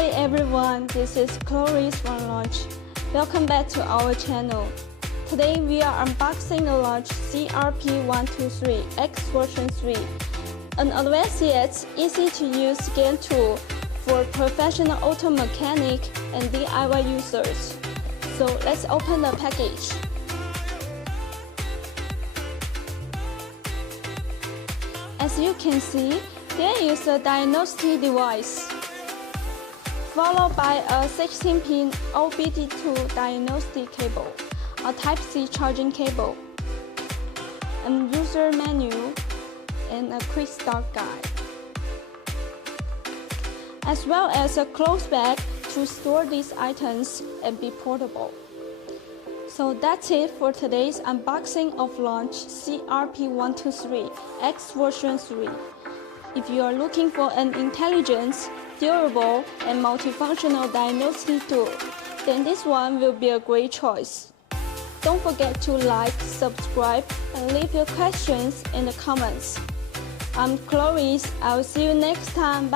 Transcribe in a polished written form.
Hi everyone, this is Chloe from Launch. Welcome back to our channel. Today we are unboxing the Launch CRP123X version 3, an advanced yet easy to use scan tool for professional auto mechanic and DIY users. So let's open the package. As you can see, there is a diagnostic device, followed by a 16-pin OBD2 diagnostic cable, a Type-C charging cable, a user manual, and a quick start guide, as well as a cloth bag to store these items and be portable. So that's it for today's unboxing of Launch CRP123X version 3. If you are looking for an intelligent, durable, and multifunctional diagnostic tool, then this one will be a great choice. Don't forget to like, subscribe, and leave your questions in the comments. I'm Chloe. I'll see you next time. Bye.